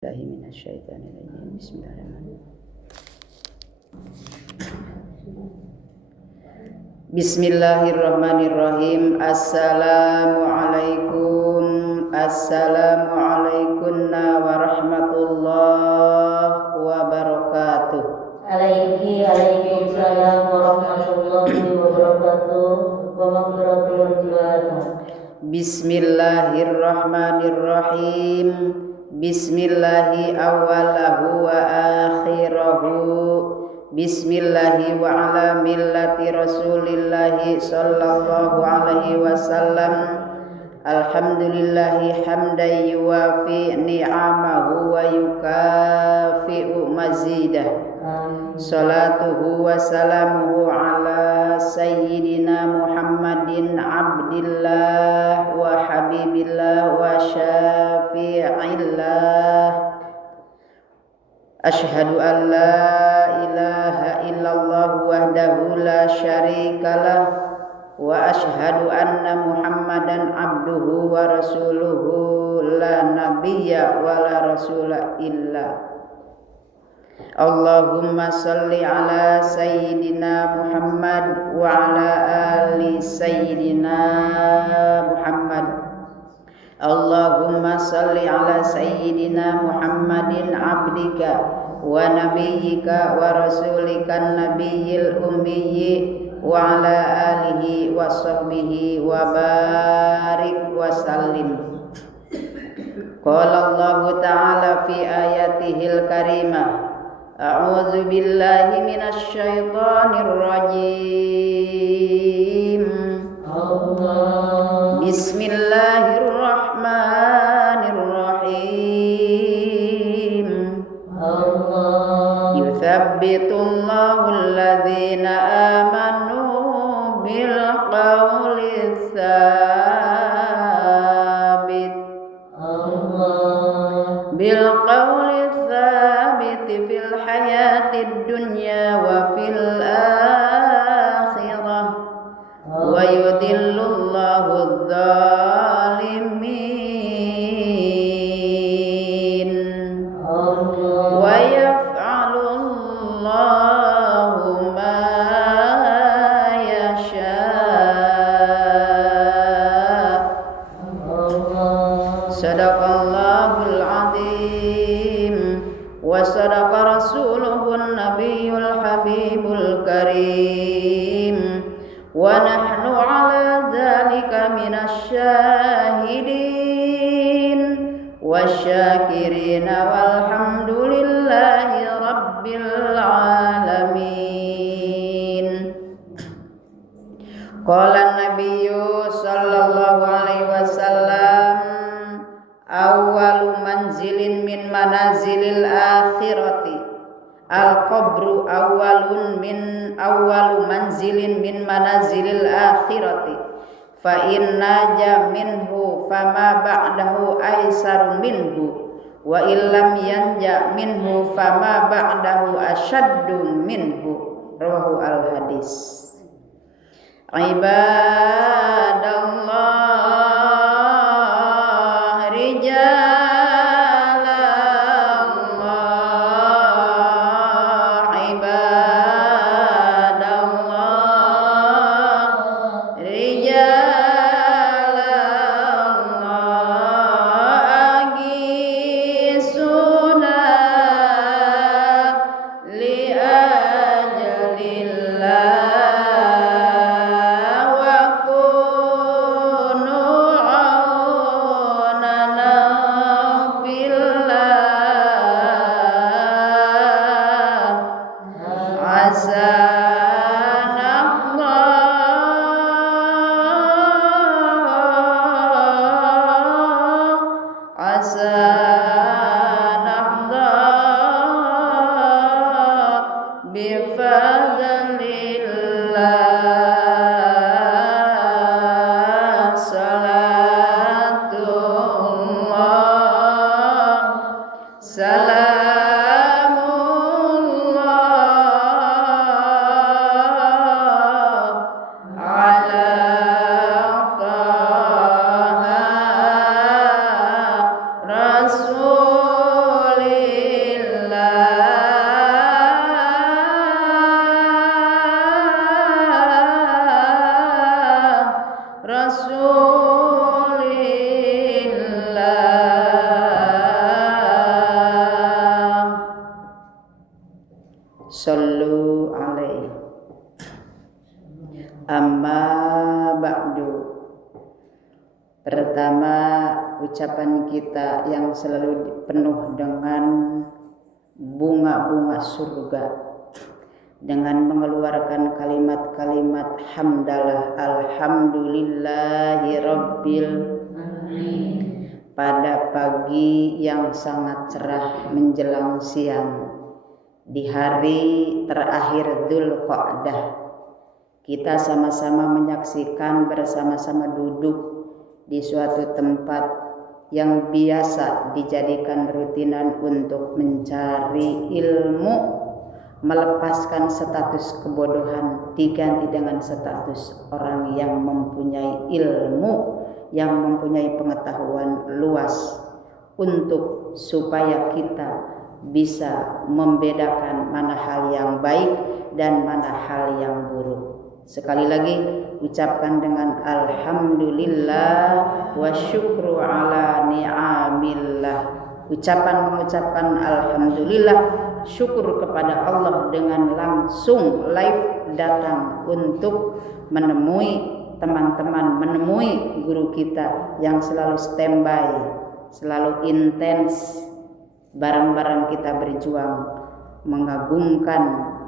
Bismillahirrahmanirrahim. Assalamualaikum warahmatullahi wabarakatuh. Waalaikumsalam warahmatullahi wabarakatuh. Wa maghfiratuh. Bismillahirrahmanirrahim. Bismillahi awalahu wa akhirahu. Bismillahi wa ala millati rasulillahi sallallahu alaihi wasallam. Alhamdulillahi hamdan yuwafi ni'amahu wa yukafi'u mazidah. Salatuhu wa salamuhu ala sayyidina Muhammadin abdillah wa habibillah wa syafi'illah. Ashhadu an la ilaha illallah wahdahu la syarikalah wa ashhadu anna Muhammadan abduhu wa rasuluhu la nabiyya wa la rasula illa. Allahumma salli ala sayyidina Muhammad wa ala ali sayyidina Muhammad. Allahumma salli ala sayyidina Muhammadin abdika wa nabiyyika wa rasulika nabiyil ummiyyi wa ala alihi wa sahbihi wa barik wa sallim. Qala Allah ta'ala fi ayatihil karimah. A'udzu billahi minasy syaithanir rajim. Bismillahirrahmanirrahim. Yuthabbitullahu alladhina amanu bil qawli tsabit. Bil qawli tsabit fil hayatid dunya wa fil akhirah wa yudhillullahu adh-dhalimin wa yaf'alullahu ma yasha. Sadaqallahul azim wa sadaqa rasuluhun nabiyul habibul karim wa nahnu ala dzalika minasyahidin wasyakirin walhamdulillahi rabbil alamin. Qala nabiyyu sallallahu alaihi wasallam awwalu manzilin min manazilil akhirati al-qabru awwalu manzilin min manazilil akhirati fa inna ja minhu fama ba'dahu aisaru minhu wa illam yanja minhu fama ba'dahu ashaddu minhu. Rawahu al-hadis. Ibadallah rijalallah ibadallah rijalallah agisuna li ajalillah bifadlillah salatullah salamullah ala taha rasul Sallu alaihi. Amma ba'du. Pertama, ucapan kita yang selalu penuh dengan bunga-bunga surga, dengan mengeluarkan kalimat-kalimat hamdalah, alhamdulillahi rabbil alamin, pada pagi yang sangat cerah menjelang siang di hari terakhir Dzulqa'dah. Kita sama-sama menyaksikan, bersama-sama duduk di suatu tempat yang biasa dijadikan rutinan untuk mencari ilmu, melepaskan status kebodohan diganti dengan status orang yang mempunyai ilmu, yang mempunyai pengetahuan luas, untuk supaya kita bisa membedakan mana hal yang baik dan mana hal yang buruk. Sekali lagi ucapkan dengan alhamdulillah wa syukru ala ni'amillah. Mengucapkan alhamdulillah, syukur kepada Allah dengan langsung live datang untuk menemui teman-teman, menemui guru kita yang selalu standby, selalu intens bareng-bareng kita berjuang mengagungkan,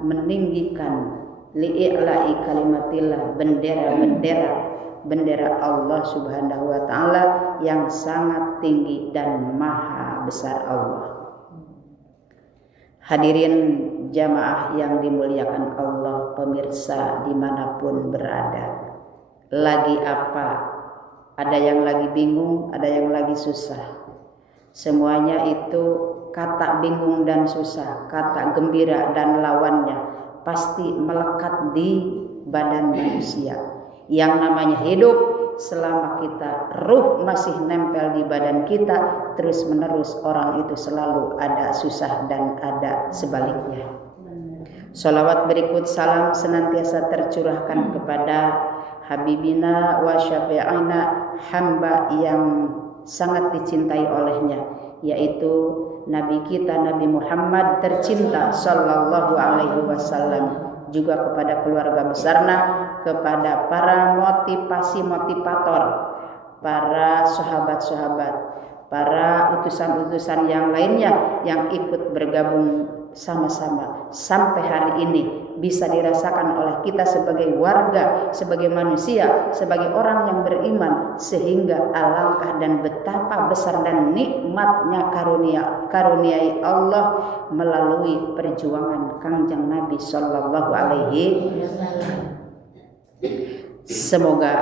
meninggikan li'i'la'i kalimatillah, bendera Allah Subhanahu wa taala yang sangat tinggi dan maha besar Allah. Hadirin jamaah yang dimuliakan Allah, pemirsa dimanapun berada, lagi apa? Ada yang lagi bingung, ada yang lagi susah. Semuanya itu kata bingung dan susah, kata gembira dan lawannya pasti melekat di badan manusia. Yang namanya hidup, selama kita ruh masih nempel di badan kita, terus menerus orang itu selalu ada susah dan ada sebaliknya. Sholawat berikut salam senantiasa tercurahkan kepada Habibina wa syafi'ina, hamba yang sangat dicintai olehnya, yaitu Nabi kita Nabi Muhammad tercinta sallallahu alaihi wasallam, juga kepada keluarga besarnya, kepada para motivator, para sahabat-sahabat, para utusan-utusan yang lainnya yang ikut bergabung sama-sama sampai hari ini bisa dirasakan oleh kita sebagai warga, sebagai manusia, sebagai orang yang beriman, sehingga alangkah dan betapa besar dan nikmatnya karuniai Allah melalui perjuangan Kangjeng Nabi sallallahu alaihi wasallam. Semoga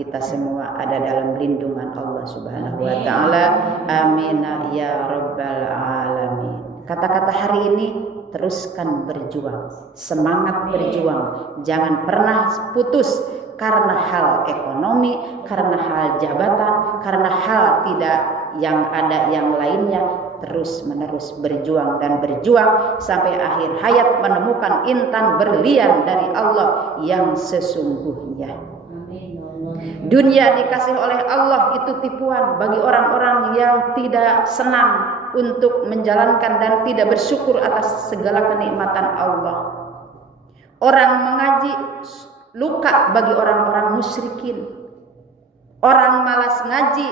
kita semua ada dalam lindungan Allah Subhanahu wa taala. Amin ya rabbal alamin. Kata-kata hari ini, teruskan berjuang, semangat berjuang, jangan pernah putus karena hal ekonomi, karena hal jabatan, karena hal tidak yang ada yang lainnya. Terus menerus berjuang dan berjuang sampai akhir hayat menemukan intan berlian dari Allah yang sesungguhnya. Dunia dikasih oleh Allah itu tipuan bagi orang-orang yang tidak senang untuk menjalankan dan tidak bersyukur atas segala kenikmatan Allah. Orang mengaji luka bagi orang-orang musyrikin. Orang malas ngaji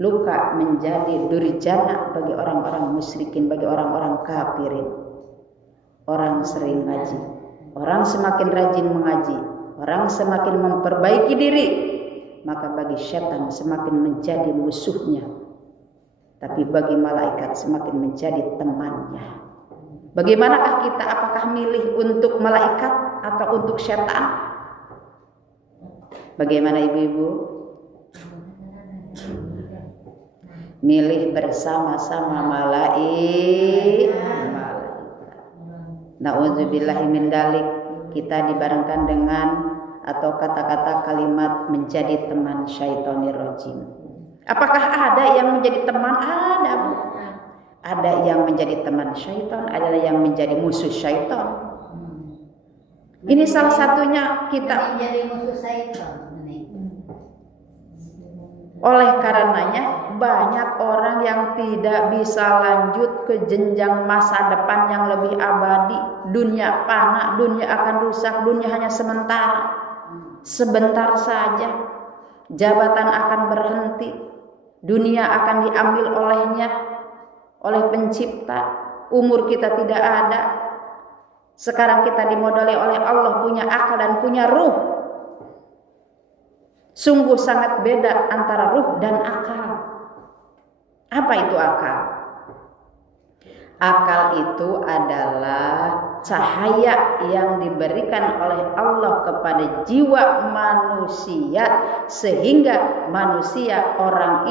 luka menjadi durjana bagi orang-orang musyrikin, bagi orang-orang kafirin. Orang sering ngaji, orang semakin rajin mengaji, orang semakin memperbaiki diri, maka bagi syaitan semakin menjadi musuhnya. Tapi bagi malaikat semakin menjadi temannya. Bagaimanakah kita? Apakah milih untuk malaikat atau untuk syaitan? Bagaimana ibu-ibu? Milih bersama-sama malaikat. Na'udzubillahi min dalik. Kita dibarengkan dengan atau kata-kata kalimat menjadi teman syaitonir rajim. Apakah ada yang menjadi teman? Ada, Bu. Ada yang menjadi teman syaitan, ada yang menjadi musuh syaitan. Ini salah satunya kita menjadi musuh syaitan. oleh karenanya banyak orang yang tidak bisa lanjut ke jenjang masa depan yang lebih abadi. Dunia fana, dunia akan rusak, dunia hanya sementara. Sebentar saja jabatan akan berhenti, dunia akan diambil olehnya, oleh pencipta. Umur kita tidak ada. Sekarang kita dimodali oleh Allah, punya akal dan punya ruh. Sungguh sangat beda antara ruh dan akal. Apa itu akal? Akal itu adalah cahaya yang diberikan oleh Allah kepada jiwa manusia, sehingga manusia, orang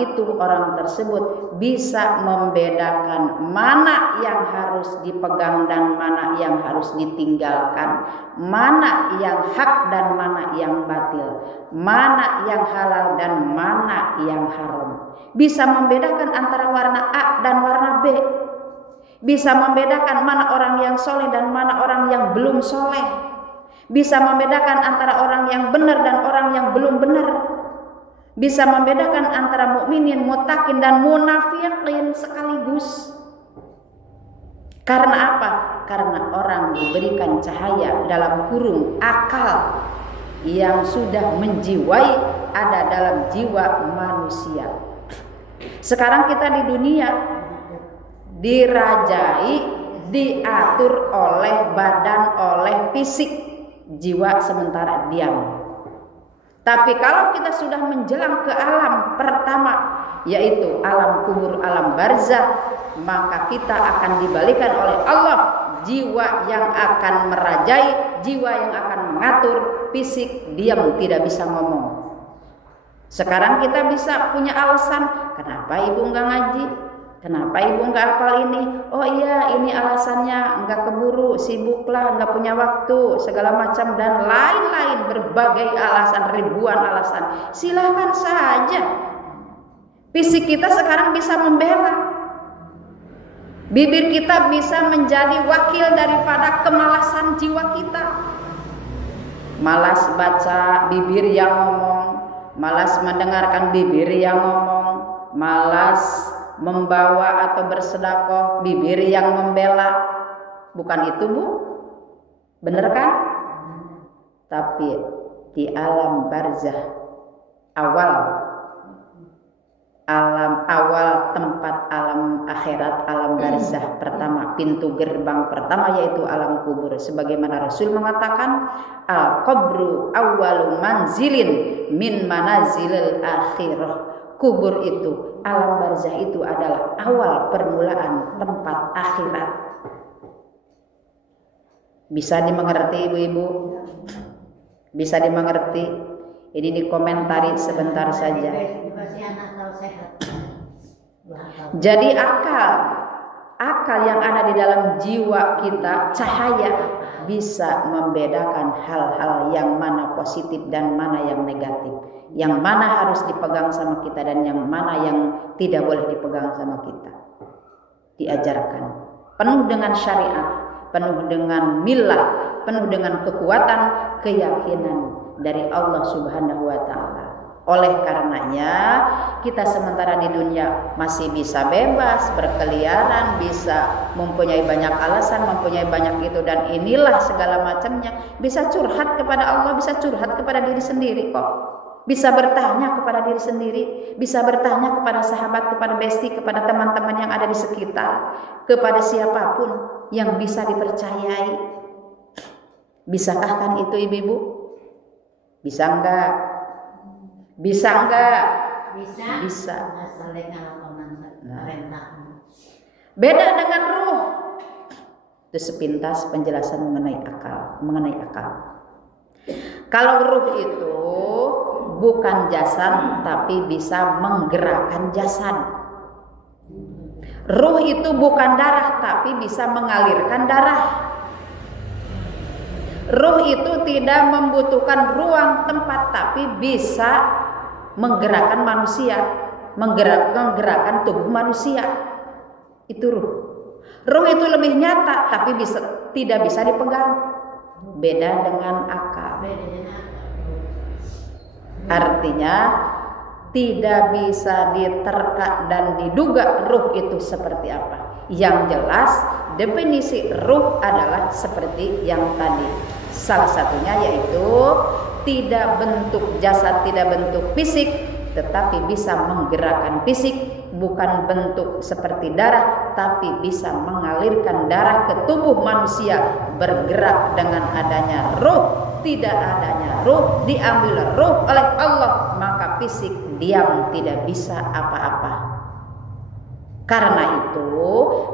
tersebut bisa membedakan mana yang harus dipegang dan mana yang harus ditinggalkan, mana yang hak dan mana yang batil, mana yang halal dan mana yang haram. Bisa membedakan antara warna A dan warna B. Bisa membedakan mana orang yang soleh dan mana orang yang belum soleh. Bisa membedakan antara orang yang benar dan orang yang belum benar. Bisa membedakan antara mukminin, muttaqin dan munafiqin sekaligus. Karena apa? Karena orang diberikan cahaya dalam kurung akal yang sudah menjiwai, ada dalam jiwa manusia. Sekarang kita di dunia dirajai, diatur oleh badan, oleh fisik, jiwa sementara diam. Tapi kalau kita sudah menjelang ke alam pertama, yaitu alam kubur, alam barzah, maka kita akan dibalikan oleh Allah jiwa yang akan merajai, jiwa yang akan mengatur, fisik diam, tidak bisa ngomong. Sekarang kita bisa punya alasan, kenapa ibu nggak ngaji? Kenapa ibu nggak hafal ini? Oh iya, ini alasannya, nggak keburu, sibuklah, nggak punya waktu, segala macam dan lain-lain, berbagai alasan, ribuan alasan. Silahkan saja. Fisik kita sekarang bisa membela. Bibir kita bisa menjadi wakil daripada kemalasan jiwa kita. Malas baca, bibir yang ngomong. Malas mendengarkan, bibir yang ngomong. Malas membawa atau bersedekah, bibir yang membela. Bukan itu, Bu? Bener kan? Tapi di alam barzah, alam awal tempat alam akhirat, alam barzah pertama, pintu gerbang pertama yaitu alam kubur. Sebagaimana Rasul mengatakan, al-qabru awwalu manzilin min manazilil akhirah. Kubur itu, alam barzah itu adalah awal permulaan tempat akhirat. Bisa dimengerti ibu-ibu? Bisa dimengerti? Ini dikomentari sebentar saja. Jadi akal yang ada di dalam jiwa kita, cahaya, bisa membedakan hal-hal yang mana positif dan mana yang negatif, yang mana harus dipegang sama kita dan yang mana yang tidak boleh dipegang sama kita. Diajarkan penuh dengan syariat, penuh dengan millah, penuh dengan kekuatan keyakinan dari Allah Subhanahu wa taala. Oleh karenanya kita sementara di dunia masih bisa bebas berkeliaran, bisa mempunyai banyak alasan, mempunyai banyak itu dan inilah segala macamnya. Bisa curhat kepada Allah, bisa curhat kepada diri sendiri kok. Bisa bertanya kepada diri sendiri, bisa bertanya kepada sahabat, kepada besti, kepada teman-teman yang ada di sekitar, kepada siapapun yang bisa dipercayai. Bisakah kan itu ibu-ibu? Bisa enggak? Bisa enggak? Bisa. Nah. Beda dengan ruh. Itu sepintas penjelasan mengenai akal. Kalau ruh itu bukan jasad tapi bisa menggerakkan jasad. Ruh itu bukan darah tapi bisa mengalirkan darah. Ruh itu tidak membutuhkan ruang tempat tapi bisa menggerakkan manusia, menggerakkan tubuh manusia. Itu ruh. Ruh itu lebih nyata tapi tidak bisa dipegang. Beda dengan akal. Artinya tidak bisa diterka dan diduga ruh itu seperti apa. Yang jelas definisi ruh adalah seperti yang tadi. Salah satunya yaitu tidak bentuk jasad, tidak bentuk fisik, tetapi bisa menggerakkan fisik, bukan bentuk seperti darah, tapi bisa mengalirkan darah ke tubuh manusia, bergerak dengan adanya ruh. Tidak adanya ruh, diambil ruh oleh Allah, maka fisik diam, tidak bisa apa-apa. Karena itu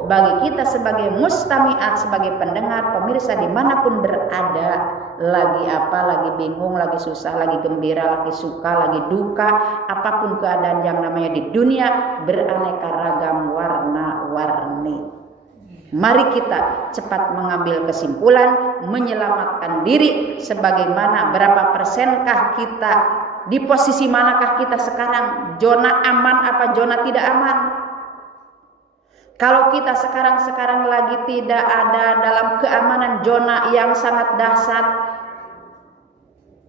bagi kita sebagai mustami'at, sebagai pendengar, pemirsa dimanapun berada, lagi apa, lagi bingung, lagi susah, lagi gembira, lagi suka, lagi duka, apapun keadaan yang namanya di dunia, beraneka ragam warna-warni. Mari kita cepat mengambil kesimpulan, menyelamatkan diri. Sebagaimana berapa persenkah kita, di posisi manakah kita sekarang, zona aman apa zona tidak aman? Kalau kita sekarang lagi tidak ada dalam keamanan, zona yang sangat dahsyat,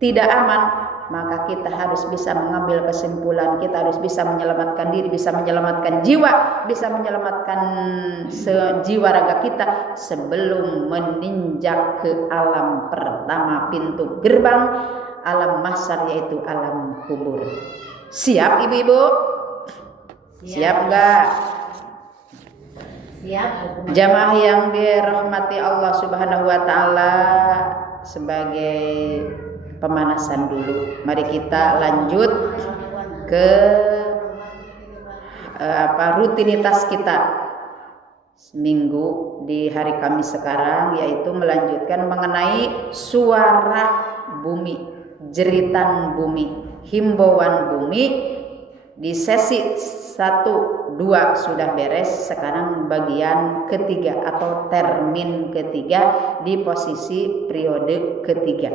tidak aman, maka kita harus bisa mengambil kesimpulan, kita harus bisa menyelamatkan diri, bisa menyelamatkan jiwa, bisa menyelamatkan jiwa raga kita sebelum meninjak ke alam pertama, pintu gerbang alam mahsyar, yaitu alam kubur. Siap ibu-ibu? Siap enggak? Siap. Jamaah yang dirahmati Allah Subhanahu wa taala, sebagai pemanasan dulu, mari kita lanjut ke rutinitas kita seminggu di hari Kamis sekarang, yaitu melanjutkan mengenai suara bumi, jeritan bumi, himbauan bumi. Di sesi 1, 2 sudah beres, sekarang bagian ketiga atau termin ketiga di posisi periode ketiga.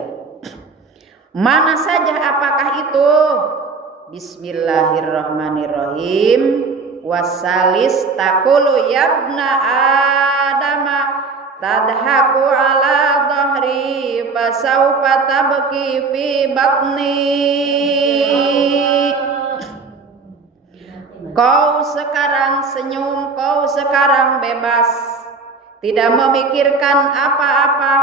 Mana saja apakah itu? Bismillahirrahmanirrahim. Wasalis taqulu yabna adama tadhaku ala dhahri fasawfa tabki fi batni. Kau sekarang senyum, kau sekarang bebas, tidak memikirkan apa-apa,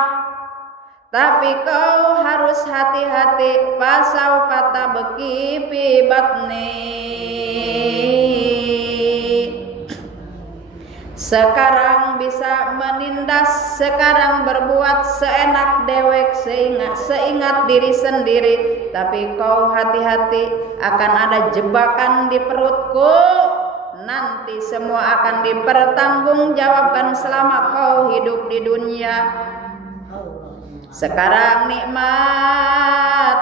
tapi kau harus hati-hati. Fasawfa tabki fi batni. Sekarang bisa menindas, sekarang berbuat seenak dewek, seingat diri sendiri, tapi kau hati-hati, akan ada jebakan di perutku. Nanti semua akan dipertanggungjawabkan selama kau hidup di dunia. Sekarang nikmat,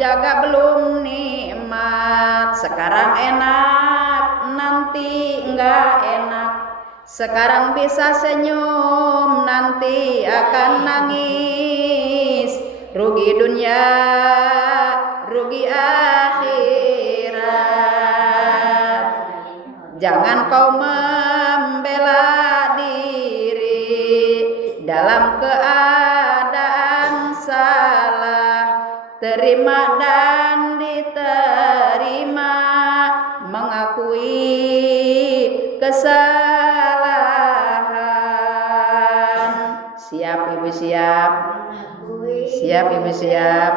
jaga belum nikmat. Sekarang enak, nanti enggak enak. Sekarang bisa senyum, nanti akan nangis. Rugi dunia, rugi akhirat. Jangan kau membela diri dalam keadaan salah. Terima dan diterima, mengakui kesalahan. Siap ibu, siap? Siap ibu, siap?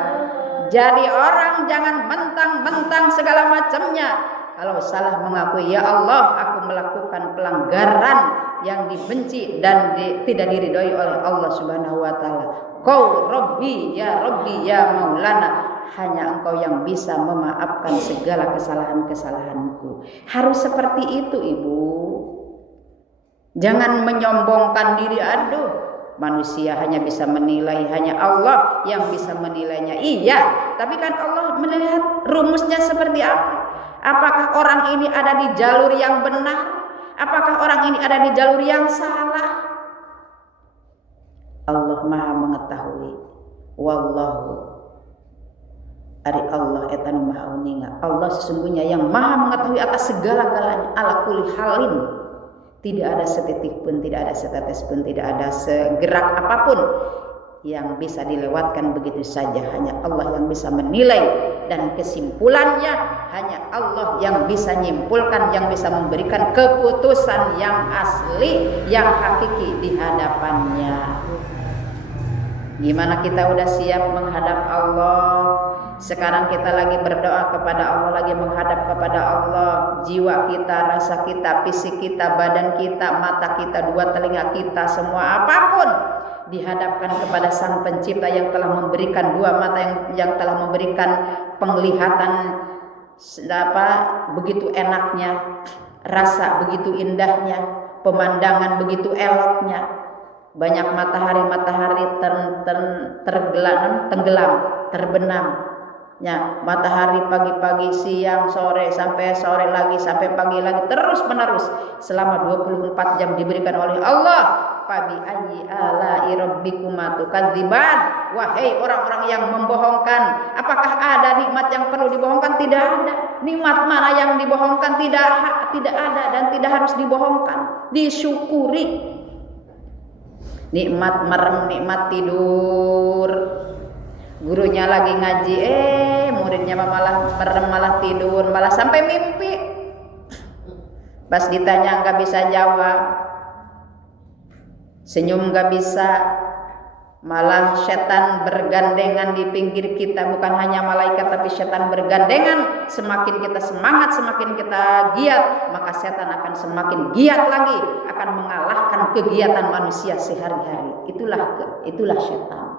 Jadi orang jangan mentang-mentang segala macamnya. Kalau salah mengakui, ya Allah, aku melakukan pelanggaran yang dibenci dan tidak diridhoi oleh Allah Subhanahu wa taala. Kau Rabbi ya Maulana, hanya Engkau yang bisa memaafkan segala kesalahan-kesalahanku. Harus seperti itu ibu. Jangan menyombongkan diri, aduh manusia hanya bisa menilai, hanya Allah yang bisa menilainya. Iya, tapi kan Allah melihat rumusnya seperti apa. Apakah orang ini ada di jalur yang benar? Apakah orang ini ada di jalur yang salah? Allah Maha mengetahui. Wallahu ari Allah etanu maha uninga. Allah sesungguhnya yang maha mengetahui atas segala-galanya, ala kulli halin. Tidak ada setitik pun, tidak ada setetes pun, tidak ada segerak apapun yang bisa dilewatkan begitu saja. Hanya Allah yang bisa menilai, dan kesimpulannya hanya Allah yang bisa menyimpulkan, yang bisa memberikan keputusan yang asli, yang hakiki di hadapannya. Gimana kita udah siap menghadap Allah? Sekarang kita lagi berdoa kepada Allah, lagi menghadap kepada Allah. Jiwa kita, rasa kita, fisik kita, badan kita, mata kita, dua telinga kita, semua apapun dihadapkan kepada Sang Pencipta yang telah memberikan dua mata, yang telah memberikan penglihatan begitu enaknya, rasa begitu indahnya, pemandangan begitu eloknya. Banyak matahari tenggelam, terbenam. Ya, matahari pagi-pagi, siang, sore, sampai sore lagi, sampai pagi lagi, terus menerus selama 24 jam diberikan oleh Allah. Fabi ayyi ala'i rabbikuma tukadziban. Wahai orang-orang yang membohongkan, apakah ada nikmat yang perlu dibohongkan? Tidak ada. Nikmat mana yang dibohongkan? Tidak ada dan tidak harus dibohongkan. Disyukuri. Nikmat merem, nikmat tidur. Gurunya lagi ngaji, muridnya malah merem, malah tidur, malah sampai mimpi. Pas ditanya nggak bisa jawab, senyum nggak bisa, malah setan bergandengan di pinggir kita. Bukan hanya malaikat tapi setan bergandengan. Semakin kita semangat, semakin kita giat, maka setan akan semakin giat lagi, akan mengalahkan kegiatan manusia sehari-hari. Itulah setan.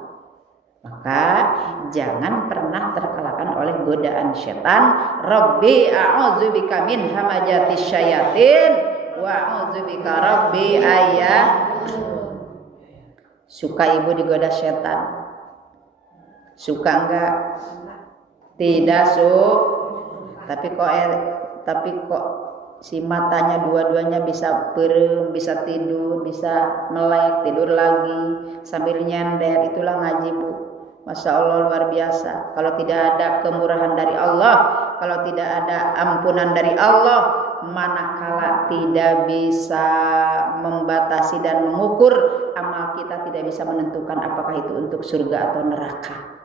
Maka jangan pernah terkalahkan oleh godaan setan. Rabbi a'udzubika min hamajatis syayatin wa a'udzubika rabbi Suka ibu digoda setan? Suka enggak? Tidak, tapi kok si matanya dua-duanya bisa berem, bisa tidur, bisa melek, tidur lagi sambil nyender. Itulah ngaji, Bu. Masya Allah, luar biasa. Kalau tidak ada kemurahan dari Allah, kalau tidak ada ampunan dari Allah, manakala tidak bisa membatasi dan mengukur amal kita, tidak bisa menentukan apakah itu untuk surga atau neraka.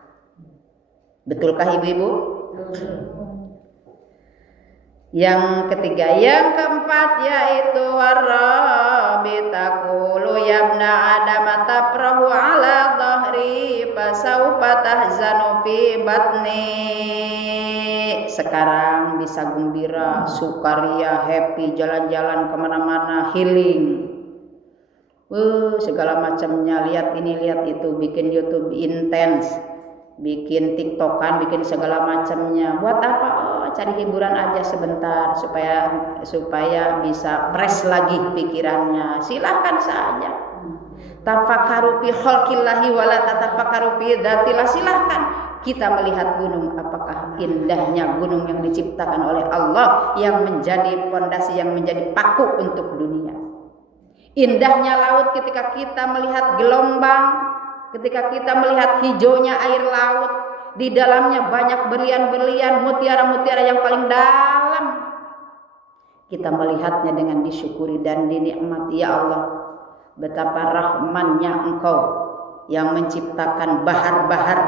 Betulkah ibu-ibu? Yang ketiga, yang keempat yaitu warabi taqulu yabna adam taprahu ala dhahri fasaufa tahzanu fi batni. Sekarang bisa gembira, sukaria, happy, jalan-jalan kemana-mana, healing. Segala macamnya, lihat ini lihat itu, bikin YouTube intens, bikin TikTokan, bikin segala macamnya. Buat apa? Cari hiburan aja sebentar supaya bisa fresh lagi pikirannya. Silakan saja. Tafakkaru fi khalqillahi wala tatafakkaru fi dzatillah. Silakan kita melihat gunung, apakah indahnya gunung yang diciptakan oleh Allah, yang menjadi pondasi, yang menjadi paku untuk dunia. Indahnya laut ketika kita melihat gelombang, ketika kita melihat hijaunya air laut, di dalamnya banyak berlian-berlian, mutiara-mutiara yang paling dalam. Kita melihatnya dengan disyukuri dan dinikmati. Ya Allah, betapa rahmannya Engkau yang menciptakan bahar-bahar,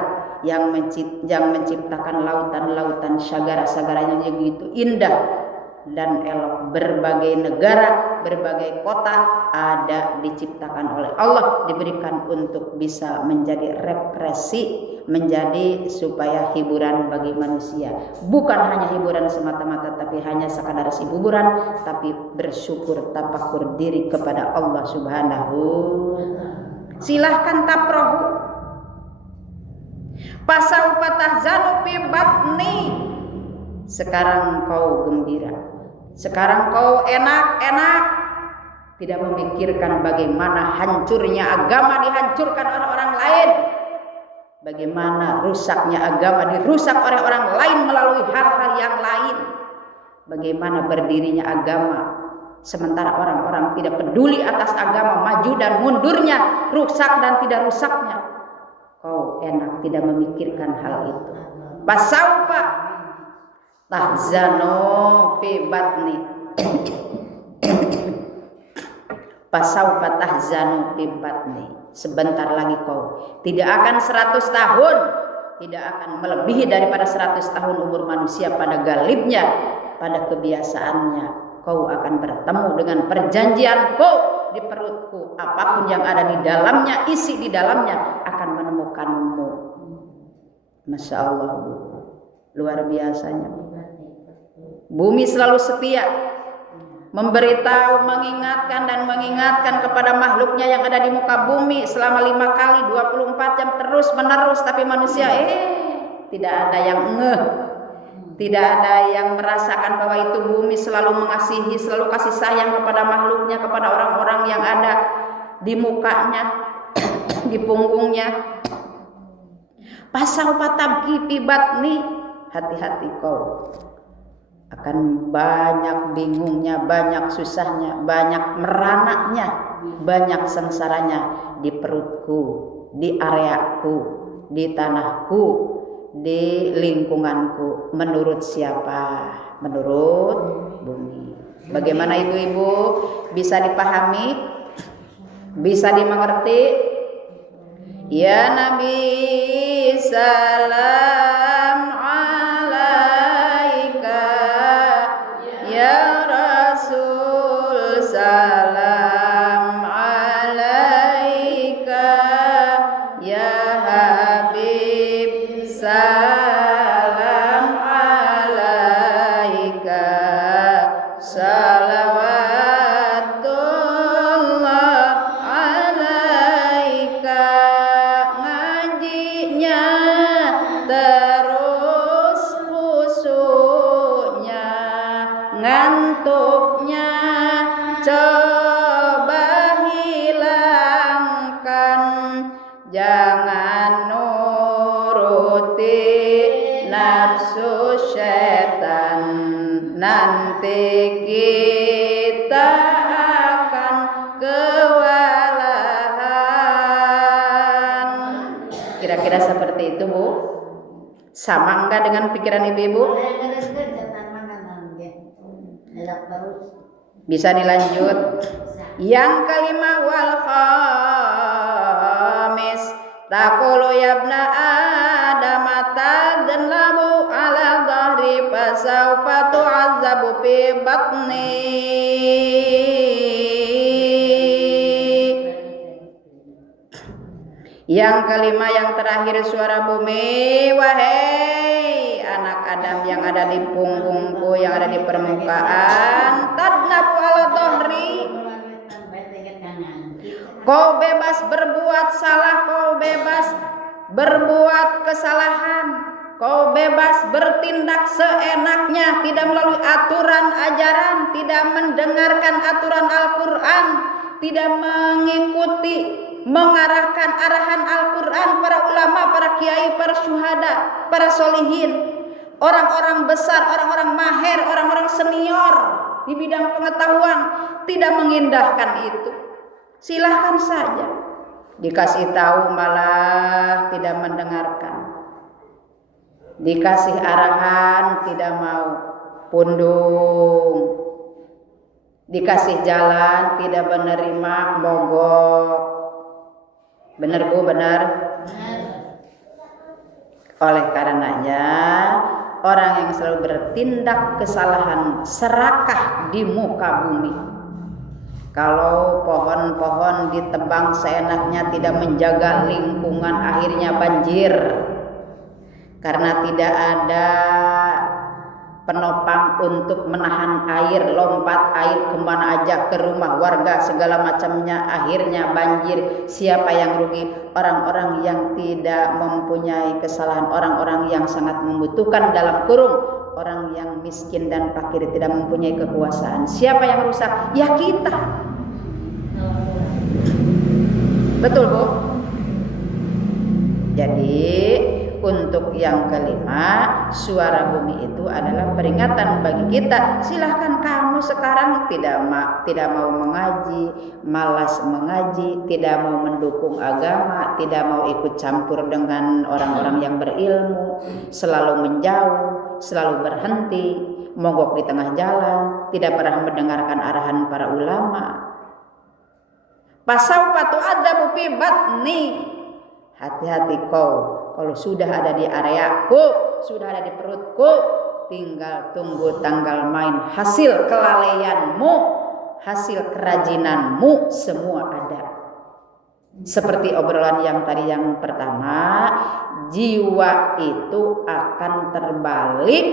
yang menciptakan lautan-lautan, sagara-sagara yang begitu indah dan elok. Berbagai negara, berbagai kota ada diciptakan oleh Allah, diberikan untuk bisa menjadi represi, menjadi supaya hiburan bagi manusia. Bukan hanya hiburan semata-mata, tapi hanya sekadar hiburan, tapi bersyukur, tafakur diri kepada Allah Subhanahu. Silahkan taprohu. Pasaufa tahzanu fi batni. Sekarang kau gembira, sekarang kau enak-enak, tidak memikirkan bagaimana hancurnya agama dihancurkan oleh orang lain, bagaimana rusaknya agama dirusak oleh orang lain melalui hal-hal yang lain, bagaimana berdirinya agama sementara orang-orang tidak peduli atas agama, maju dan mundurnya, rusak dan tidak rusaknya. Kau enak tidak memikirkan hal itu. Pasaufa tahzanu fi batni Pasaufa tahzanu fi batni. Sebentar lagi kau tidak akan 100 tahun, tidak akan melebihi daripada 100 tahun umur manusia pada galibnya, pada kebiasaannya. Kau akan bertemu dengan perjanjianku di perutku. Apapun yang ada di dalamnya, isi di dalamnya akan menemukanmu. Masya Allah, Bu. Luar biasanya. Bumi selalu setia, memberitahu, mengingatkan kepada makhluknya yang ada di muka bumi selama 5 kali 24 jam terus menerus. Tapi manusia tidak ada yang ngeh, tidak ada yang merasakan bahwa itu bumi selalu mengasihi, selalu kasih sayang kepada makhluknya, kepada orang-orang yang ada di mukanya, di punggungnya. Pasaufa tabki fi batni. Hati-hati kau akan banyak bingungnya, banyak susahnya, banyak meranaknya, banyak sengsaranya di perutku, di areaku, di tanahku, di lingkunganku. Menurut siapa? Menurut bumi. Bagaimana ibu-ibu? Bisa dipahami? Bisa dimengerti? Ya Nabi salam alaika, ya Rasul salam alaika, ya Habib salam alaika, salawatullah alaika. Ngajinya terus khusyuknya, ngantuknya coba hilangkan. Jangan nuruti nafsu setan, nanti kita akan kewalahan. Kira-kira seperti itu, Bu. Sama enggak dengan pikiran ibu-ibu? Bisa dilanjut. Yang kelima, wal khamis taqulu yabna adam tadlabu ala dhahri fasawfa tu'azzabu fi batni. Yang kelima, yang terakhir, suara bumi. Wahai anak Adam yang ada di punggungku, yang ada di permukaan, tadnabu ala dhahri. Kau bebas berbuat salah, kau bebas berbuat kesalahan, kau bebas bertindak seenaknya, tidak melalui aturan ajaran, tidak mendengarkan aturan Al-Quran, tidak mengikuti, mengarahkan arahan Al-Quran para ulama, para kiai, para syuhada, para solihin, orang-orang besar, orang-orang mahir, orang-orang senior di bidang pengetahuan, tidak mengindahkan itu. Silahkan saja. Dikasih tahu malah tidak mendengarkan, dikasih arahan tidak mau, pundung, dikasih jalan tidak menerima, mogok. Benar Bu, benar? Oleh karenanya orang yang selalu bertindak kesalahan serakah di muka bumi. Kalau pohon-pohon ditebang seenaknya, tidak menjaga lingkungan, akhirnya banjir. Karena tidak ada penopang untuk menahan air, lompat air kemana aja, ke rumah warga segala macamnya, akhirnya banjir. Siapa yang rugi? Orang-orang yang tidak mempunyai kesalahan, orang-orang yang sangat membutuhkan, dalam kurung orang yang miskin dan fakir, tidak mempunyai kekuasaan. Siapa yang rusak? Ya kita. Betul Bu? Jadi untuk yang kelima, suara bumi itu adalah peringatan bagi kita. Silahkan kamu sekarang tidak mau mengaji, malas mengaji, tidak mau mendukung agama, tidak mau ikut campur dengan orang-orang yang berilmu, selalu menjauh, selalu berhenti, mogok di tengah jalan, tidak pernah mendengarkan arahan para ulama. Fasaufa tu'adzabu fi batni. Hati-hati kau kalau sudah ada di areaku, sudah ada di perutku, tinggal tunggu tanggal main. Hasil kelalaianmu, hasil kerajinanmu semua ada. Seperti obrolan yang tadi yang pertama, jiwa itu akan terbalik.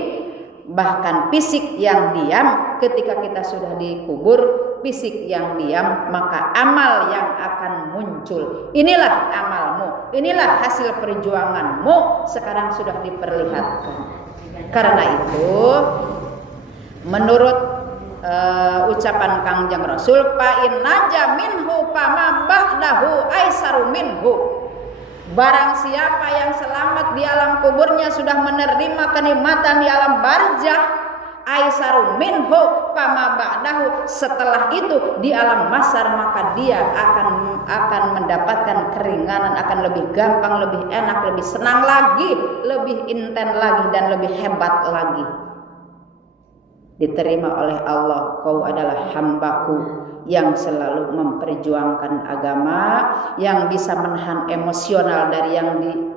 Bahkan fisik yang diam ketika kita sudah dikubur, fisik yang diam, maka amal yang akan muncul. Inilah amalmu, inilah hasil perjuanganmu, sekarang sudah diperlihatkan. Karena itu menurut ucapan Kangjeng Rasul, fa innaja minhu fama ba'dahu aisaru minhu. Barang siapa yang selamat di alam kuburnya sudah menerima kenikmatan di alam barzah, aisaru minhu fama ba'dahu, setelah itu di alam mahsyar maka dia akan mendapatkan keringanan, akan lebih gampang, lebih enak, lebih senang lagi, lebih intens lagi dan lebih hebat lagi. Diterima oleh Allah, kau adalah hambaku yang selalu memperjuangkan agama, yang bisa menahan emosional dari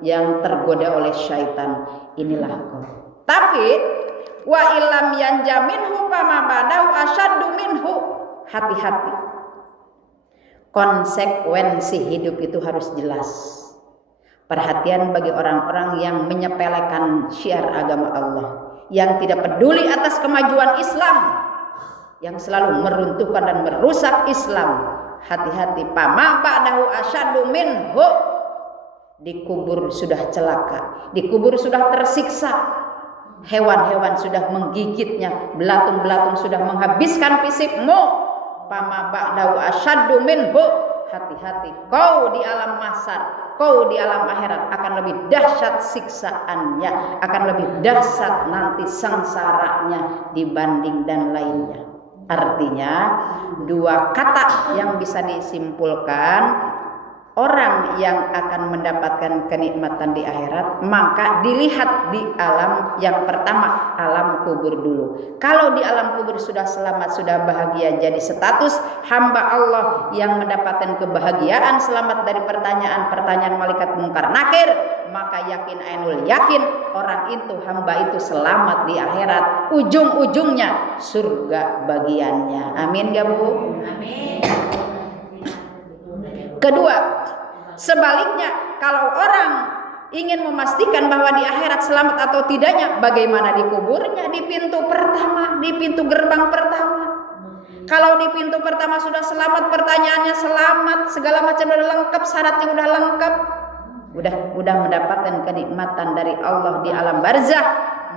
yang tergoda oleh syaitan. Inilah kau. Tapi wa illam yanjaminhu fama ba'dahu asyaddu minhu. Hati-hati. Konsekuensi hidup itu harus jelas. Perhatian bagi orang-orang yang menyepelekan syiar agama Allah, yang tidak peduli atas kemajuan Islam, yang selalu meruntuhkan dan merusak Islam. Hati-hati, pama ba'dahu asyaddu minhu. Dikubur sudah celaka, dikubur sudah tersiksa, hewan-hewan sudah menggigitnya, belatung-belatung sudah menghabiskan fisikmu. Pama ba'dahu asyaddu minhu. Hati-hati, kau di alam mahsyar, kau di alam akhirat akan lebih dahsyat siksaannya, akan lebih dahsyat nanti sengsaranya dibanding dan lainnya. Artinya dua kata yang bisa disimpulkan, orang yang akan mendapatkan kenikmatan di akhirat maka dilihat di alam yang pertama, alam kubur dulu. Kalau di alam kubur sudah selamat, sudah bahagia, jadi status hamba Allah yang mendapatkan kebahagiaan, selamat dari pertanyaan-pertanyaan malaikat mungkar nakir, maka yakin ainul yakin orang itu, hamba itu selamat di akhirat. Ujung-ujungnya surga bagiannya. Amin ya Bu? Amin. Kedua, sebaliknya kalau orang ingin memastikan bahwa di akhirat selamat atau tidaknya, bagaimana di kuburnya? Di pintu pertama, di pintu gerbang pertama. Kalau di pintu pertama sudah selamat, pertanyaannya selamat, segala macam sudah lengkap, syaratnya sudah lengkap, udah mendapatkan kenikmatan dari Allah di alam barzah,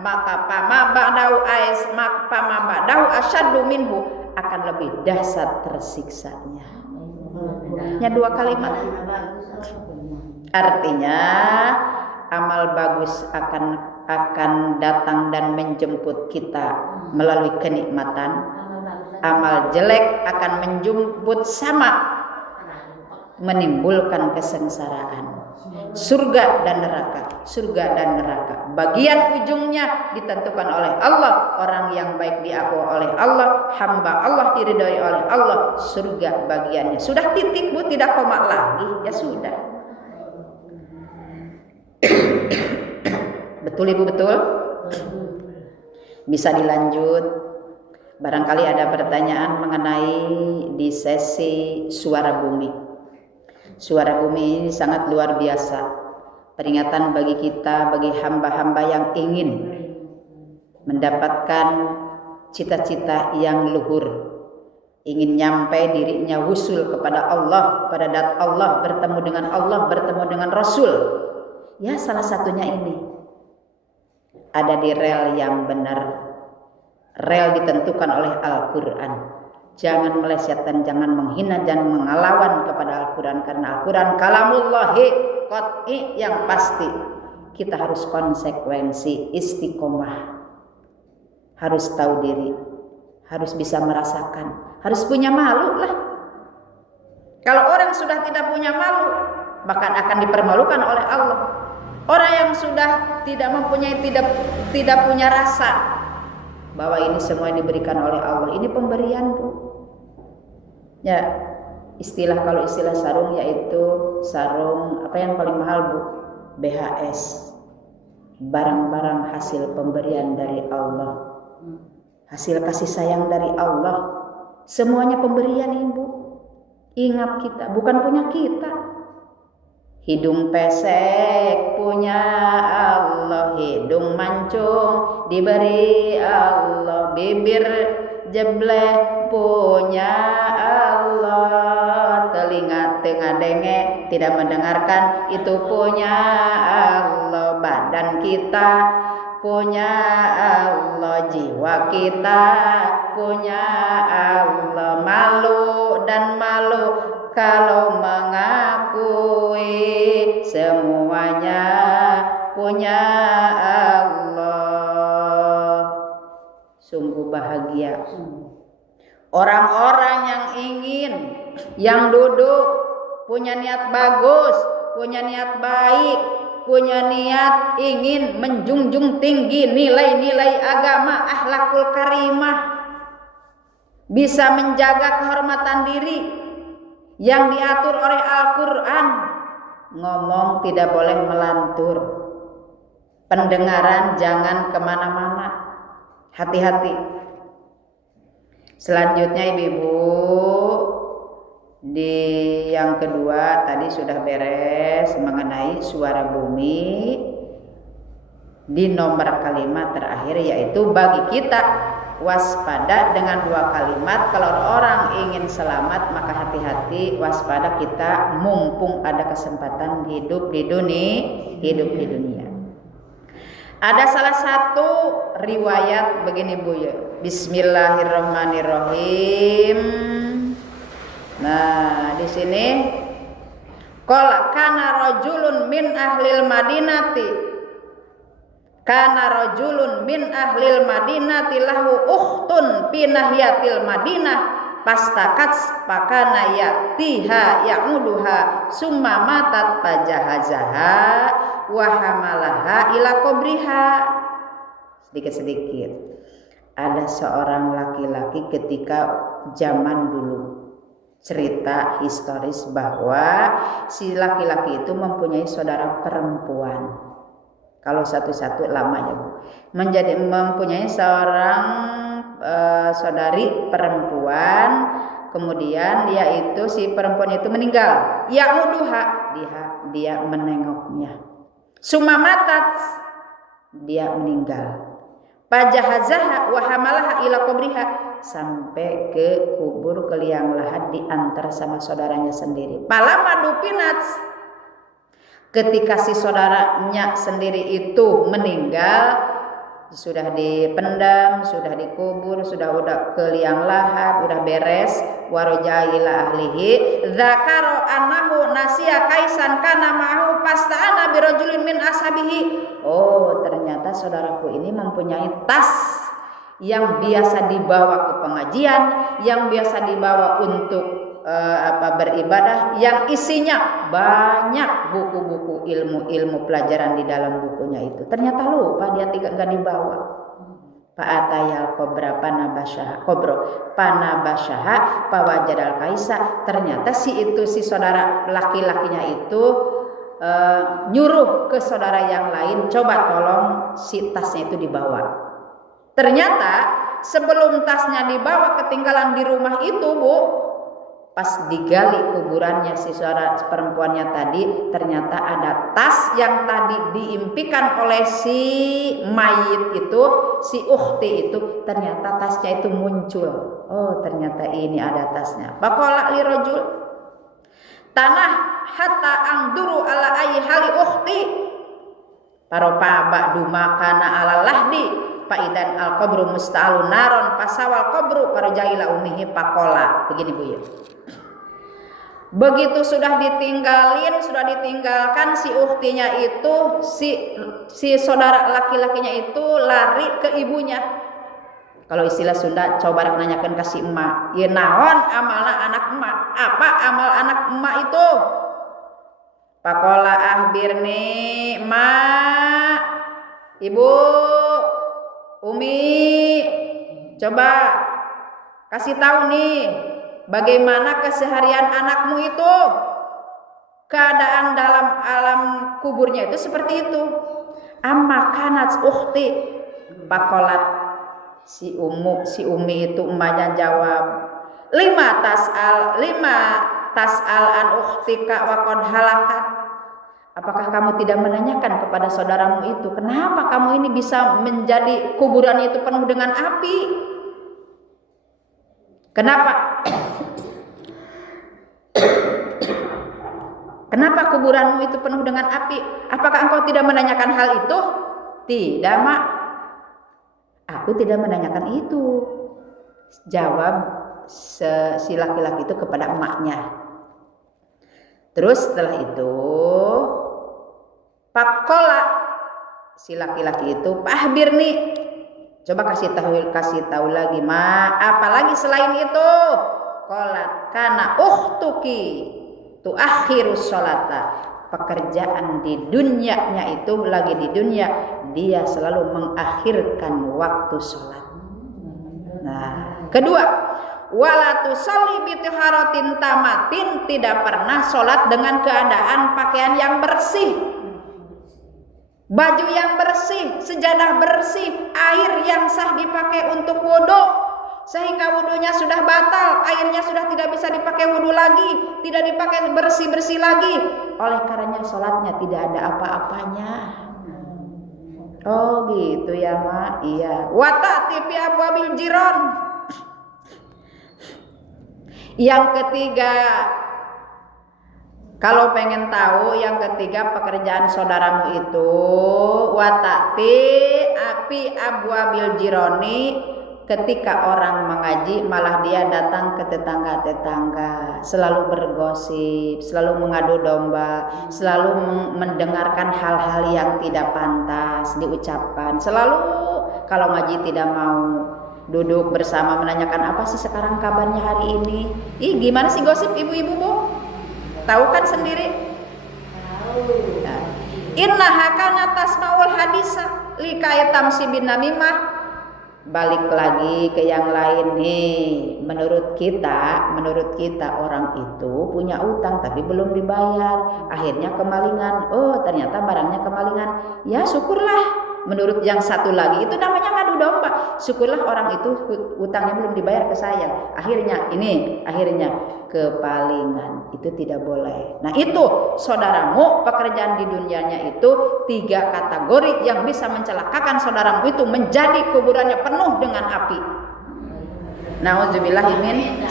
maka pama ba'dahu asyaddu minhu, akan lebih dahsyat tersiksanya. Ya, dua kalimat. Artinya amal bagus akan datang dan menjemput kita melalui kenikmatan. Amal jelek akan menjemput sama, menimbulkan kesengsaraan. Surga dan neraka, surga dan neraka. Bagian ujungnya ditentukan oleh Allah. Orang yang baik diaku oleh Allah, hamba Allah diridhoi oleh Allah, surga bagiannya. Sudah titik Bu, tidak koma lagi. Ya sudah. Betul Ibu, betul? Bisa dilanjut. Barangkali ada pertanyaan mengenai di sesi suara bumi. Suara bumi ini sangat luar biasa. Peringatan bagi kita, bagi hamba-hamba yang ingin mendapatkan cita-cita yang luhur, ingin nyampe dirinya wusul kepada Allah, pada dat Allah, bertemu dengan Allah, bertemu dengan Rasul. Ya, salah satunya ini ada di rel yang benar. Rel ditentukan oleh Al-Quran. Jangan meleset dan jangan menghina dan mengelawan kepada Al-Quran, karena Al-Quran kalamullahi qat'i yang pasti. Kita harus konsekuensi, istiqomah, harus tahu diri, harus bisa merasakan, harus punya malu lah. Kalau orang sudah tidak punya malu, maka akan dipermalukan oleh Allah. Orang yang sudah tidak mempunyai, tidak punya rasa bahwa ini semua diberikan oleh Allah, ini pemberian Bu. Ya, Istilah kalau istilah sarung yaitu sarung apa yang paling mahal Bu? BHS. Barang-barang hasil pemberian dari Allah. Hasil kasih sayang dari Allah. Semuanya pemberian Ibu. Ingat kita, bukan punya kita. Hidung pesek punya Allah, hidung mancung diberi Allah, bibir jebleh punya Allah, telinga tengah denge tidak mendengarkan itu punya Allah, badan kita punya Allah, jiwa kita punya Allah, malu dan malu kalau mengakui semuanya punya Allah. Sungguh bahagia orang-orang yang ingin, yang duduk punya niat bagus, punya niat baik, punya niat ingin menjunjung tinggi nilai-nilai agama, akhlakul karimah, bisa menjaga kehormatan diri yang diatur oleh Al-Quran. Ngomong tidak boleh melantur, pendengaran jangan kemana-mana, hati-hati. Selanjutnya Ibu-ibu, di yang kedua tadi sudah beres mengenai suara bumi. Di nomor kalimat terakhir yaitu bagi kita waspada dengan 2 kalimat. Kalau orang ingin selamat maka hati-hati, waspada kita mumpung ada kesempatan hidup di dunia. Ada salah satu riwayat begini Bu ya. Bismillahirrahmanirrahim. Nah, di sini qala kana rajulun min ahlil madinati, kana rajulun min ahlil madinati lahu ukhtun fi nahiyatil madinah pastakats pakana ya'tiha ya'uduha summa matat pajahazaha wa hamalaha ila qabriha. Sedikit-sedikit. Ada seorang laki-laki ketika zaman dulu, cerita historis bahwa si laki-laki itu mempunyai saudara perempuan. Kalau satu-satu lama ya Bu. Mempunyai seorang saudari perempuan, kemudian yaitu si perempuan itu meninggal. Ya'uduha, dia menengoknya. Sumamatat, dia meninggal. Pajahazaha wa hamalaha ila qabriha, sampai ke kubur ke liang lahat diantar sama saudaranya sendiri. Palama dupinat, ketika si saudaranya sendiri itu meninggal, sudah dipendam, sudah dikubur, sudah ke liang lahat, udah beres, warojaila ahlihi dzakaro annahu nasiya kaisan kana ma'hu pasta'ana birajulin min ashabihi. Oh, ternyata saudaraku ini mempunyai tas yang biasa dibawa ke pengajian, yang biasa dibawa untuk beribadah, yang isinya banyak buku-buku ilmu-ilmu pelajaran di dalam bukunya itu. Ternyata lupa dia tidak dibawa. Fa'atayal kobra panabasyaha pawajadal kaisa. Ternyata si saudara laki-lakinya itu nyuruh ke saudara yang lain, coba tolong si tasnya itu dibawa. Ternyata sebelum tasnya dibawa ketinggalan di rumah itu Bu, pas digali kuburannya si saudara perempuannya tadi, ternyata ada tas yang tadi diimpikan oleh si mayit itu, si ukhti itu, ternyata tasnya itu muncul. Oh, ternyata ini ada tasnya. Baqala li rajul tanah hatta angduru ala ayyi hali ukhti paropa ba'du makana ala lahdi faidan al qabru musta'alun naron pasawal qabru parjaila umihi pakola. Begini Bu ya. Begitu sudah ditinggalkan si ukhtinya itu, si saudara laki-lakinya itu lari ke ibunya. Kalau istilah Sunda coba nanyakan ke si emak, ya naon amalna anak emak? Apa amal anak emak itu? Pakola ahbirni mak, ibu, umi, coba kasih tahu nih, bagaimana keseharian anakmu itu? Keadaan dalam alam kuburnya itu seperti itu. Amma kanat ukhti pakolat si Umi itu emaknya jawab, lima tas'al an ukhtika wa qad halakat. Apakah kamu tidak menanyakan kepada saudaramu itu, kenapa kamu ini bisa menjadi kuburannya itu penuh dengan api? Kenapa? Kenapa kuburanmu itu penuh dengan api? Apakah engkau tidak menanyakan hal itu? Tidak, Mak. Aku tidak menanyakan itu. Jawab si laki-laki itu kepada emaknya. Terus setelah itu, Pakola, si laki-laki itu, Pahbir nih. Coba kasih tahu lagi, Ma. Apalagi selain itu? Kolat kana ukhtuki tu akhirus sholata. Pekerjaan di dunianya itu lagi di dunia, dia selalu mengakhirkan waktu sholat. Nah, kedua, wala tusalli bi taharatin tamatin, tidak pernah sholat dengan keadaan pakaian yang bersih, baju yang bersih, sejadah bersih, air yang sah dipakai untuk wudhu, sehingga wudhunya sudah batal, airnya sudah tidak bisa dipakai wudhu lagi, tidak dipakai bersih-bersih lagi, oleh karenanya sholatnya tidak ada apa-apanya. Oh gitu ya, Ma. Iya. Wata'ti fi abwabil jiron. Yang ketiga, kalau pengen tahu yang ketiga pekerjaan saudaramu itu, wata'ti api abwabil jironi, ketika orang mengaji malah dia datang ke tetangga-tetangga, selalu bergosip, selalu mengadu domba, selalu mendengarkan hal-hal yang tidak pantas diucapkan, selalu kalau ngaji tidak mau duduk bersama menanyakan apa sih sekarang kabarnya hari ini. Ih, gimana sih gosip ibu-ibu, Bu? Tahu kan sendiri? Nah, innaha kana tasmaul hadisa likaitamsi bin namimah. Balik lagi ke yang lain nih. Menurut kita orang itu punya utang tapi belum dibayar, akhirnya kemalingan. Oh, ternyata barangnya kemalingan. Ya syukurlah. Menurut yang satu lagi itu namanya ngadu domba. Syukurlah orang itu utangnya belum dibayar ke saya. Akhirnya kepalingan. Itu tidak boleh. Nah, itu saudaramu, pekerjaan di dunianya itu 3 kategori yang bisa mencelakakan saudaramu itu menjadi kuburannya penuh dengan api. Nauzubillahimin.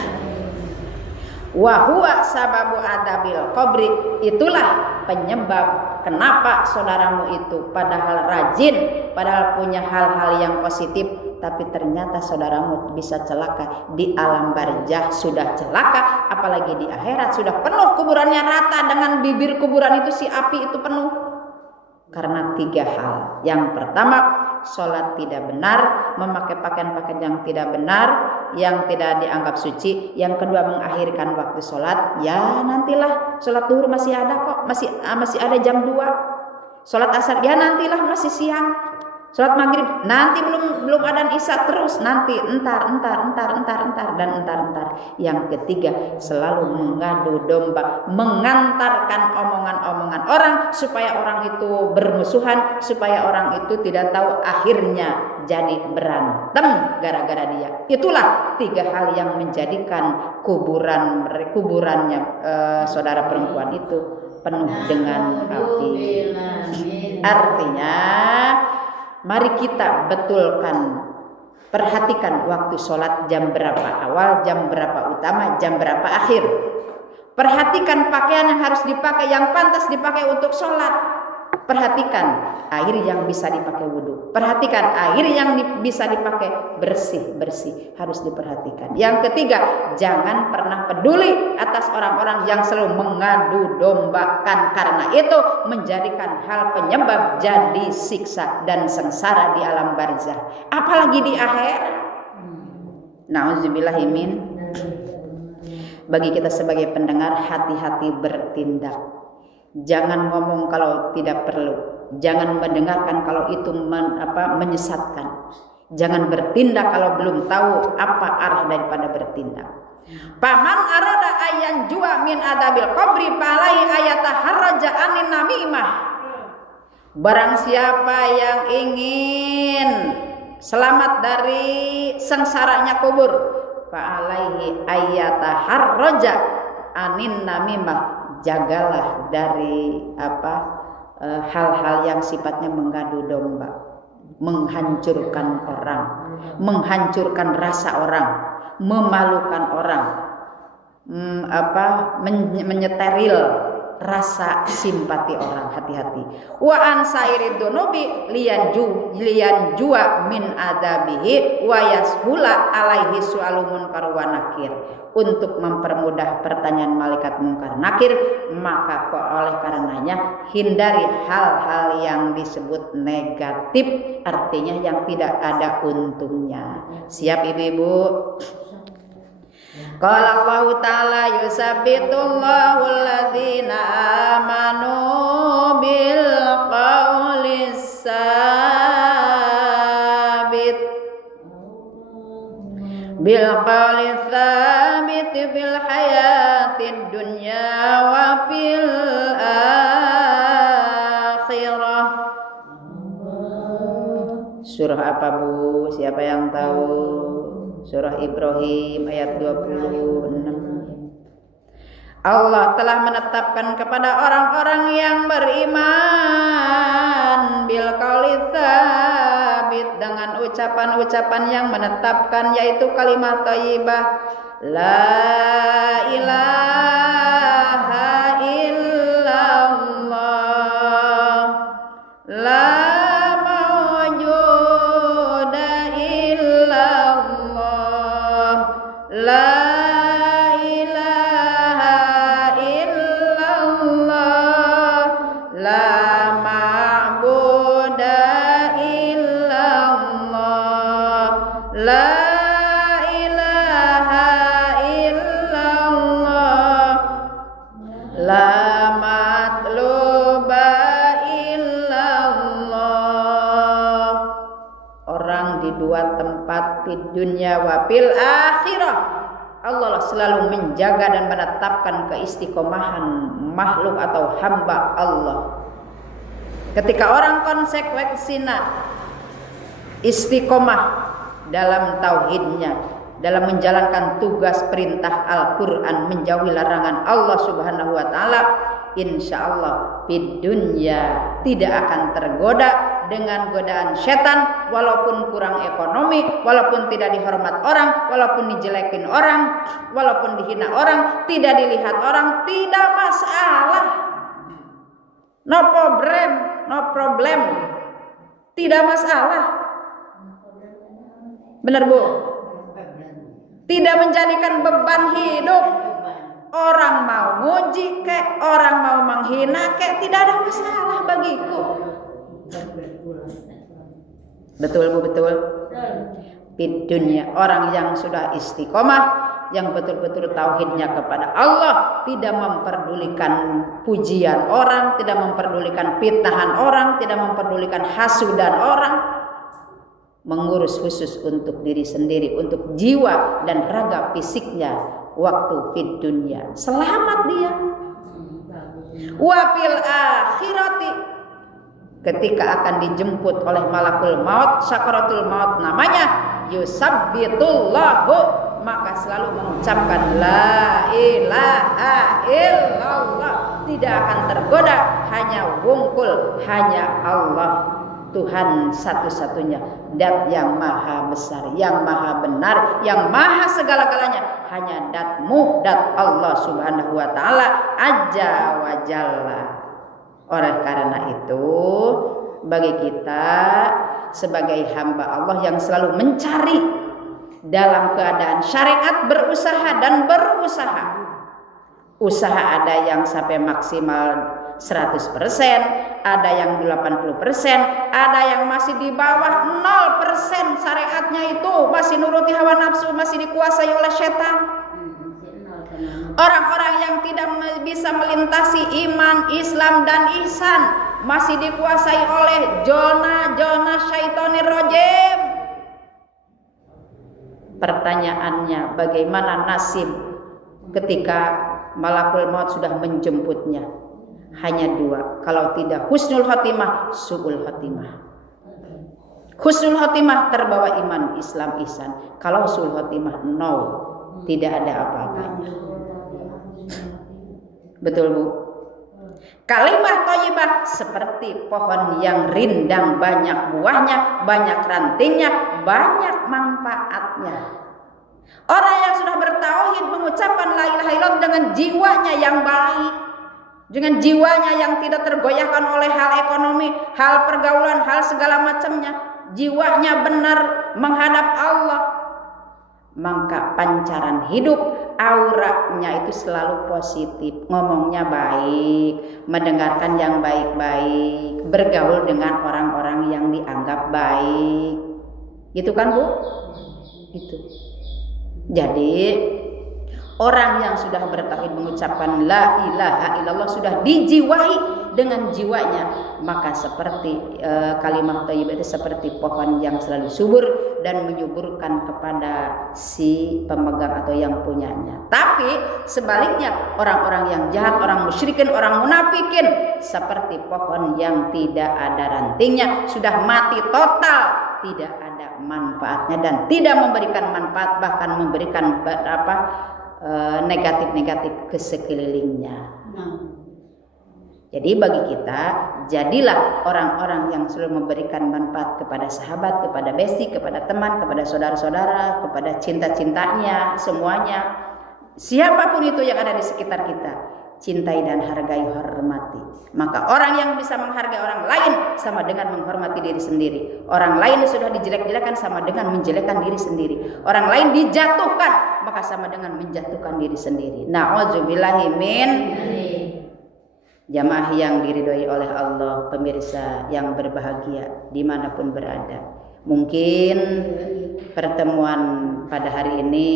Wa huwa sababu adabil qabri, itulah penyebab kenapa saudaramu itu padahal rajin, padahal punya hal-hal yang positif, tapi ternyata saudaramu bisa celaka di alam barzah, sudah celaka, apalagi di akhirat sudah penuh kuburannya, rata dengan bibir kuburan itu si api itu penuh. Karena 3 hal. Yang pertama, sholat tidak benar, memakai pakaian-pakaian yang tidak benar, yang tidak dianggap suci. Yang kedua, mengakhirkan waktu sholat. Ya nantilah, sholat duhur masih ada kok, masih ada jam 2. Sholat asar ya nantilah, masih siang. Sholat maghrib nanti belum adzan isya, terus nanti entar. Yang ketiga, selalu mengadu domba, mengantarkan omongan-omongan orang supaya orang itu bermusuhan, supaya orang itu tidak tahu akhirnya jadi berantem gara-gara dia. Itulah 3 hal yang menjadikan kuburannya saudara perempuan itu penuh dengan api. Artinya, mari kita betulkan, perhatikan waktu sholat, jam berapa awal, jam berapa utama, jam berapa akhir. Perhatikan pakaian yang harus dipakai, yang pantas dipakai untuk sholat. Perhatikan air yang bisa dipakai wudhu. Perhatikan air yang bisa dipakai bersih, harus diperhatikan. Yang ketiga, jangan pernah peduli atas orang-orang yang selalu mengadu dombakan, karena itu menjadikan hal penyebab jadi siksa dan sengsara di alam barzah, apalagi di akhirat. Nauzubillahimin. Bagi kita sebagai pendengar, hati-hati bertindak. Jangan ngomong kalau tidak perlu. Jangan mendengarkan kalau itu menyesatkan. Jangan bertindak kalau belum tahu apa arah daripada bertindak. Paman arada ayan jua min adabil qabri palai ayataharraja anin namimah. Barang siapa yang ingin selamat dari sengsaranya kubur, fa'alaihi ayataharraja anin namimah, jagalah dari hal-hal yang sifatnya mengadu domba, menghancurkan orang, menghancurkan rasa orang, memalukan orang, menyeteril rasa simpati orang. Hati-hati. Wa an sairid dunubi liyan jua min adabihi wa yashula alaihi su'alu munkar wa nakir. Untuk mempermudah pertanyaan malaikat munkar nakir, maka oleh karenanya hindari hal-hal yang disebut negatif, artinya yang tidak ada untungnya. Siap ibu-ibu? Qala Allah Ta'ala yusabbitullahu alladhina amanu bil qawlis sabit fil hayatid dunya wa fil akhirah. Surah apa Bu? Siapa yang tahu? Surah Ibrahim ayat 26. Allah telah menetapkan kepada orang-orang yang beriman bil qauli tsabit, dengan ucapan-ucapan yang menetapkan, yaitu kalimat thayyibah la ilaha illallah, la la ilaha illallah, la ma'buda illallah, la ilaha illallah, la matluba illallah. Orang di dua tempat, di dunia wa fil akhirah, Allah selalu menjaga dan menetapkan keistiqomahan makhluk atau hamba Allah. Ketika orang konsekuensinya istiqomah dalam tauhidnya, dalam menjalankan tugas perintah Al-Quran, menjauhi larangan Allah Subhanahu wa Ta'ala, insya Allah di dunia tidak akan tergoda dengan godaan setan, walaupun kurang ekonomi, walaupun tidak dihormat orang, walaupun dijelekin orang, walaupun dihina orang, tidak dilihat orang, tidak masalah. No problem, tidak masalah. Benar Bu? Tidak menjadikan beban hidup. Orang mau muji kek, orang mau menghina kek, tidak ada masalah bagiku. Betul Bu, betul. Di dunia orang yang sudah istiqomah, yang betul-betul tauhidnya kepada Allah, tidak memperdulikan pujian orang, tidak memperdulikan fitnahan orang, tidak memperdulikan hasudan orang, mengurus khusus untuk diri sendiri, untuk jiwa dan raga fisiknya waktu fid dunia. Selamat dia. Wa fil akhirati, ketika akan dijemput oleh malakul maut, sakaratul maut namanya, yusabbitullahu, maka selalu mengucapkan la ilaha illallah, tidak akan tergoda, hanya wungkul, hanya Allah, Tuhan satu-satunya, Dat yang maha besar, yang maha benar, yang maha segala-galanya, hanya Dat-Mu, Dat Allah Subhanahu wa Ta'ala Azza wa Jalla. Oleh karena itu, bagi kita sebagai hamba Allah yang selalu mencari dalam keadaan syariat, berusaha dan berusaha. Usaha ada yang sampai maksimal 100%, ada yang 80%, ada yang masih di bawah 0%, syariatnya itu masih nuruti hawa nafsu, masih dikuasai oleh setan. Orang-orang yang tidak bisa melintasi iman, Islam dan ihsan masih dikuasai oleh zona syaitonir rajim. Pertanyaannya, bagaimana nasib ketika malakul maut sudah menjemputnya? Hanya dua, kalau tidak husnul khotimah, su'ul khotimah. Husnul khotimah terbawa iman, Islam, ihsan. Kalau su'ul khotimah, no, tidak ada apa-apanya. Betul Bu? Kalimah thayyibah seperti pohon yang rindang, banyak buahnya, banyak rantingnya, banyak manfaatnya. Orang yang sudah bertauhid mengucapkan la ilaha illallah dengan jiwanya yang baik, dengan jiwanya yang tidak tergoyahkan oleh hal ekonomi, hal pergaulan, hal segala macamnya, jiwanya benar menghadap Allah, maka pancaran hidup auranya itu selalu positif, ngomongnya baik, mendengarkan yang baik-baik, bergaul dengan orang-orang yang dianggap baik. Gitu kan Bu? Gitu. Jadi orang yang sudah bertauhid mengucapkan la ilaha illallah sudah dijiwai dengan jiwanya, maka seperti kalimat thayyibah itu seperti pohon yang selalu subur dan menyuburkan kepada si pemegang atau yang punyanya. Tapi sebaliknya orang-orang yang jahat, orang musyrikin, orang munafikin seperti pohon yang tidak ada rantingnya, sudah mati total, tidak ada manfaatnya dan tidak memberikan manfaat, bahkan memberikan negatif-negatif ke sekelilingnya. Jadi bagi kita, jadilah orang-orang yang selalu memberikan manfaat kepada sahabat, kepada besti, kepada teman, kepada saudara-saudara, kepada cinta-cintanya, semuanya. Siapapun itu yang ada di sekitar kita, cintai dan hargai, hormati. Maka orang yang bisa menghargai orang lain sama dengan menghormati diri sendiri. Orang lain sudah dijelek-jelekan sama dengan menjelekkan diri sendiri. Orang lain dijatuhkan maka sama dengan menjatuhkan diri sendiri. Na'udzubillahi min. Jamaah yang diridhoi oleh Allah, pemirsa yang berbahagia dimanapun berada. Mungkin pertemuan pada hari ini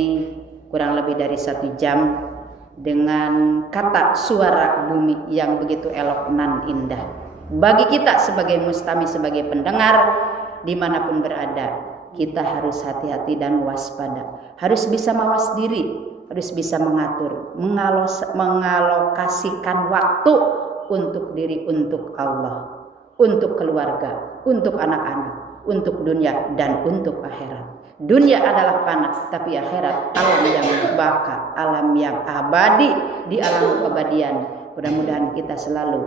kurang lebih dari 1 jam dengan kata suara bumi yang begitu elok nan indah. Bagi kita sebagai mustami, sebagai pendengar dimanapun berada, kita harus hati-hati dan waspada. Harus bisa mawas diri, harus bisa mengatur, mengalokasikan waktu untuk diri, untuk Allah, untuk keluarga, untuk anak-anak, untuk dunia dan untuk akhirat. Dunia adalah panas, tapi akhirat alam yang baka, alam yang abadi, di alam keabadian. Mudah-mudahan kita selalu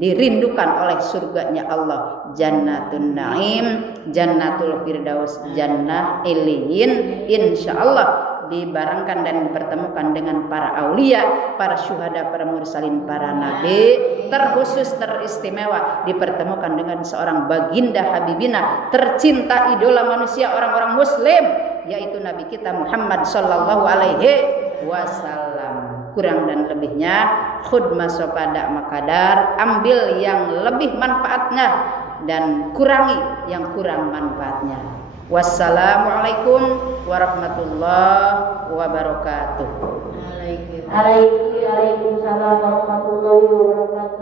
dirindukan oleh surganya Allah, Jannatun Naim, Jannatul Firdaus, Jannah Iliyin. Insyaallah dibarengkan dan dipertemukan dengan para aulia, para syuhada, para mursalin, para nabi. Terkhusus, teristimewa dipertemukan dengan seorang baginda habibina, tercinta, idola manusia, orang-orang muslim, yaitu Nabi kita Muhammad sallallahu alaihi wasallam. Kurang dan lebihnya khudh ma sopada makadar, ambil yang lebih manfaatnya dan kurangi yang kurang manfaatnya. Wassalamualaikum warahmatullahi wabarakatuh. Waalaikumsalam warahmatullahi wabarakatuh.